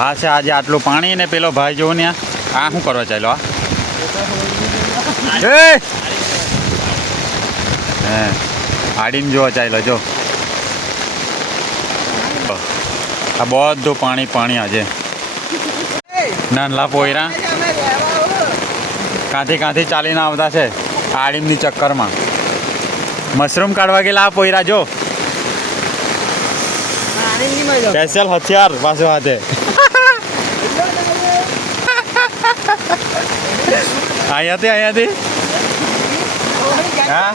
આ છે આજે આટલું પાણી ને પેલો ભાઈ જોવું ને આ શું કરવા ચાલ્યો હે આડીને જોવા ચાલ્યો જો આ બધું પાણી પાણી આજે નાનલા પોયરા કાંથી ચાલીને આવતા છે આડીમની ચક્કરમાં મશરૂમ કાઢવા ગયેલા આ પોયરા જો સ્પેશિયલ હથિયાર પાછો હાથે અહીંયાથી હા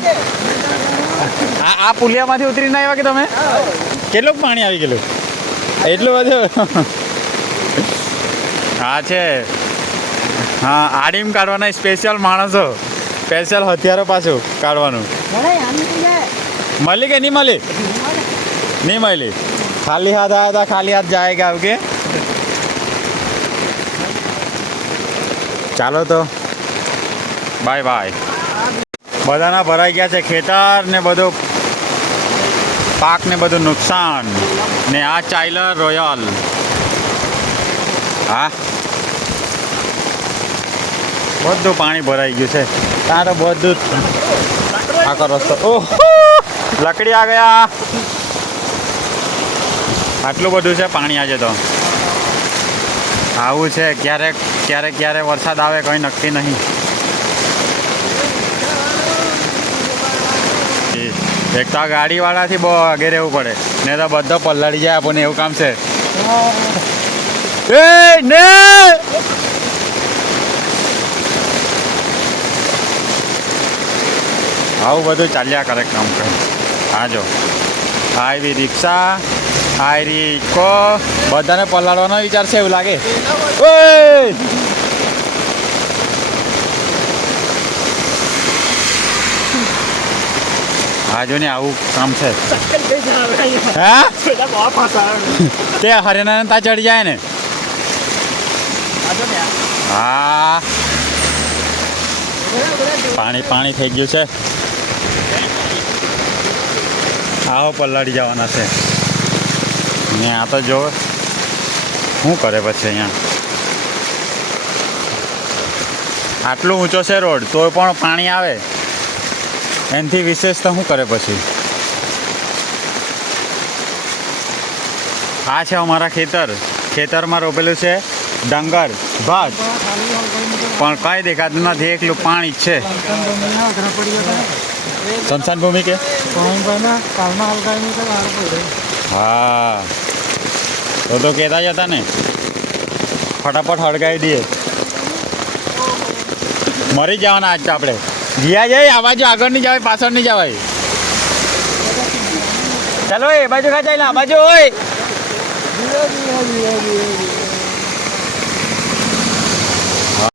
આ પુલિયામાંથી ઉતરીને આવ્યા કે તમે કેટલું પાણી આવી ગયેલું એટલું બધું હા છે હા આડીમ કાઢવાના સ્પેશિયલ માણસો સ્પેશિયલ હથિયારો પાછું કાઢવાનું મળી કે નહીં મળી ખાલી હાથ આયા હતા ખાલી હાથ જાયગા કે ચાલો તો બાય બાય બધાના ભરાઈ ગયા છે ખેતર ને બધું પાક ને બધું નુકસાન ને આ ચાઇલર રોયલ હા બધું પાણી ભરાઈ ગયું છે ત્યાં તો બધું આખો રસ્તો ઓહ લકડી આ ગયા આટલું બધું છે પાણી આજે તો આવું છે ક્યારે વરસાદ આવે કંઈ નક્કી નહીં એક તો ગાડીવાળાથી બહુ આગે રહેવું પડે ને તો બધો પલ્લાડી જાય આપણને એવું કામ છે આવું બધું ચાલ્યા કરે કામ કરે હા જો આવી રિક્ષા આયરી ઇકો બધાને પલાળવાનો વિચાર છે એવું લાગે હાજો ને આવું કામ છે હા તે હરિયાણા તા ચડી જાય ને હા પાણી થઈ ગયું છે આવો પલાળી જવાના છે ને આ તો જો શું કરે પછી અહીંયા આટલું ઊંચો છે રોડ તો પણ પાણી આવે એનાથી વિશેષ તો શું કરે પછી આ છે અમારા ખેતરમાં રોપેલું છે ડાંગર ભાત પણ કઈ દેખાતું નથી એકલું પાણી જ છે સંસાન ભૂમિ કે હા તો કહેતા જ હતા ને ફટાફટ હળગાવી દઈએ મરી જવાના આજ તો આપણે જીયા જાય આ બાજુ આગળ નહીં જવાય પાછળ નહીં જવાય ચાલો એ બાજુ ખા ચાલે આ બાજુ હોય